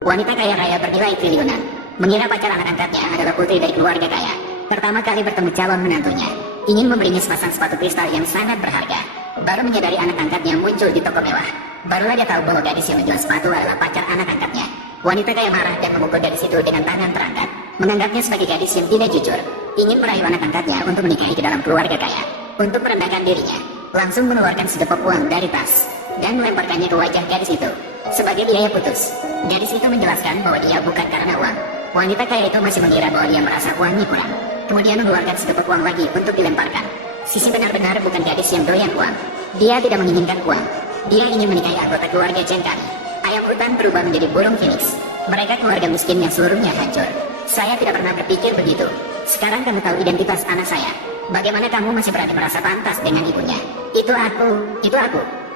Wanita kaya raya bernilai triliunan mengira pacar anak angkatnya adalah putri dari keluarga kaya. Pertama kali bertemu calon menantunya, ingin membelinya sepasang sepatu kristal yang sangat berharga. Baru menyadari anak angkatnya muncul di toko mewah. Barulah dia tahu bahwa gadis yang menjual sepatu adalah pacar anak angkatnya. Wanita kaya marah dan memukul gadis itu dengan tangan terangkat, menganggapnya sebagai gadis yang tidak jujur, ingin merayu anak angkatnya untuk menikahi ke dalam keluarga kaya. Untuk merendahkan dirinya, langsung mengeluarkan sedepok uang dari tas dan melemparkannya ke wajah gadis itu sebagai biaya putus. Gadis itu menjelaskan bahwa dia bukan karena uang. Wanita kaya itu masih mengira bahwa dia merasa uangnya kurang, kemudian mengeluarkan sedepok uang lagi untuk dilemparkan. Sisi benar-benar bukan gadis yang doyan uang. Dia tidak menginginkan uang. Dia ingin menikahi anggota keluarga Jengkani. Ayam hutan berubah menjadi burung phoenix. Mereka keluarga miskin yang seluruhnya hancur. Saya tidak pernah berpikir begitu. Sekarang kamu tahu identitas anak saya. Bagaimana kamu masih berani merasa pantas dengan ibunya? Itu aku.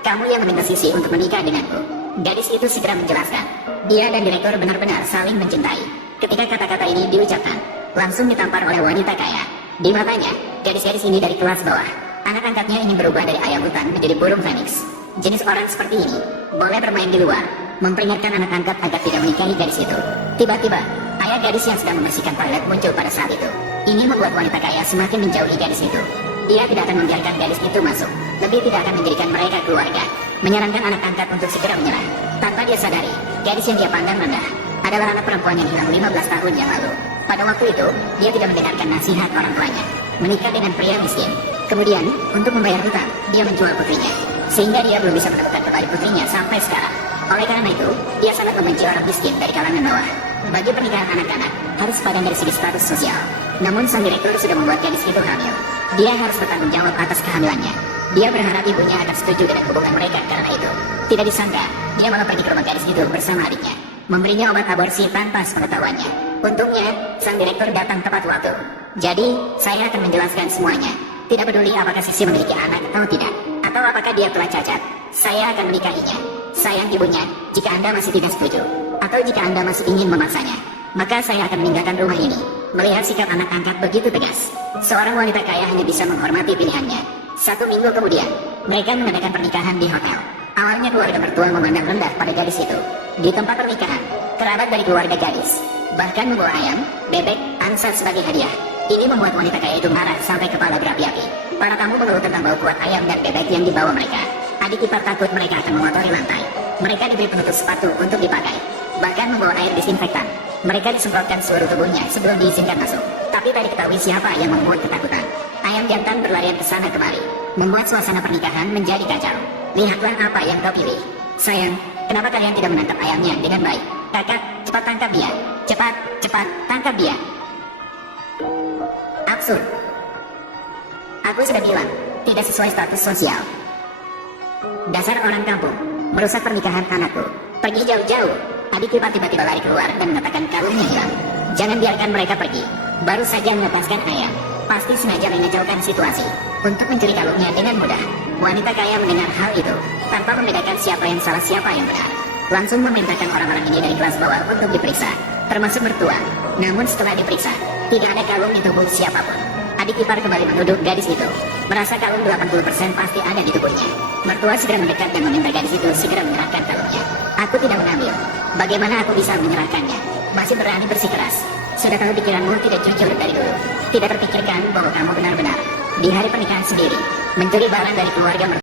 Kamu yang meminta Sisi untuk menikah denganku. Gadis itu segera menjelaskan. Dia dan direktur benar-benar saling mencintai. Ketika kata-kata ini diucapkan, langsung ditampar oleh wanita kaya. Di matanya, gadis-gadis ini dari kelas bawah. Anak angkatnya ingin berubah dari ayam hutan menjadi burung phoenix. Jenis orang seperti ini boleh bermain di luar, memperingatkan anak angkat agar tidak menikahi gadis itu. Tiba-tiba, ayah gadis yang sedang membersihkan toilet muncul pada saat itu. Ini membuat wanita kaya semakin menjauhi gadis itu. Dia tidak akan membiarkan gadis itu masuk, lebih tidak akan menjadikan mereka keluarga. Menyarankan anak angkat untuk segera menyerah. Tanpa dia sadari, gadis yang dia pandang rendah adalah anak perempuan yang hilang 15 tahun yang lalu. Pada waktu itu, dia tidak mendengarkan nasihat orang tuanya, menikah dengan pria miskin. Kemudian, untuk membayar hutang, dia menjual putrinya, sehingga dia belum bisa menemukan kembali putrinya sampai sekarang. Oleh karena itu, dia sangat membenci orang miskin dari kalangan bawah. Bagi pernikahan anak-anak, harus sepadan dari segi status sosial. Namun sang direktur sudah membuat gadis itu hamil. Dia harus bertanggung jawab atas kehamilannya. Dia berharap ibunya akan setuju dengan hubungan mereka karena itu. Tidak disangka, dia malah pergi ke rumah gadis itu bersama adiknya, memberinya obat aborsi tanpa sepengetahuannya. Untungnya, sang direktur datang tepat waktu. Jadi, saya akan menjelaskan semuanya. Tidak peduli apakah Sisi memiliki anak atau tidak, atau apakah dia telah cacat, saya akan menikahinya. Sayang ibunya, jika Anda masih tidak setuju, atau jika Anda masih ingin memaksanya, maka saya akan meninggalkan rumah ini. Melihat sikap anak angkat begitu tegas, seorang wanita kaya hanya bisa menghormati pilihannya. 1 minggu kemudian, mereka mengadakan pernikahan di hotel. Awalnya keluarga mertua memandang rendah pada gadis itu. Di tempat pernikahan, kerabat dari keluarga gadis bahkan membawa ayam, bebek, angsa sebagai hadiah. Ini membuat wanita kaya itu marah sampai kepala berapi-api. Para tamu mengeluh tentang bau kuat ayam dan bebek yang dibawa mereka. Adik ipar takut mereka akan mengotori lantai. Mereka diberi penutup sepatu untuk dipakai, bahkan membawa air disinfektan. Mereka disemprotkan seluruh tubuhnya sebelum diizinkan masuk. Tapi tak diketahui siapa yang membuat ketakutan. Ayam jantan berlarian ke sana kemari, membuat suasana pernikahan menjadi kacau. Lihatlah apa yang kau pilih. Sayang, kenapa kalian tidak menangkap ayamnya dengan baik? Kakak, cepat tangkap dia. Cepat, tangkap dia. Absurd. Aku sudah bilang, tidak sesuai status sosial. Dasar orang kampung, merusak pernikahan anakku. Pergi jauh-jauh. Adik ipar tiba-tiba lari keluar dan mengatakan kalungnya hilang. Jangan biarkan mereka pergi. Baru saja melepaskan ayam, pasti sengaja mengacaukan situasi untuk mencuri kalungnya dengan mudah. Wanita kaya mendengar hal itu, tanpa membedakan siapa yang salah siapa yang benar, langsung memerintahkan orang-orang ini dari kelas bawah untuk diperiksa, termasuk mertua. Namun setelah diperiksa, tidak ada kalung di tubuh siapapun. Adik ipar kembali menuduh gadis itu, merasa kalung 80% pasti ada di tubuhnya. Mertua segera mendekat dan meminta gadis itu segera menyerahkan kalungnya. Aku tidak mengambil. Bagaimana aku bisa menyerahkannya? Masih berani bersikeras. Sudah tahu pikiranmu tidak jujur dari dulu. Tidak terpikirkan bahwa kamu benar-benar di hari pernikahan sendiri mencuri barang dari keluarga mertua.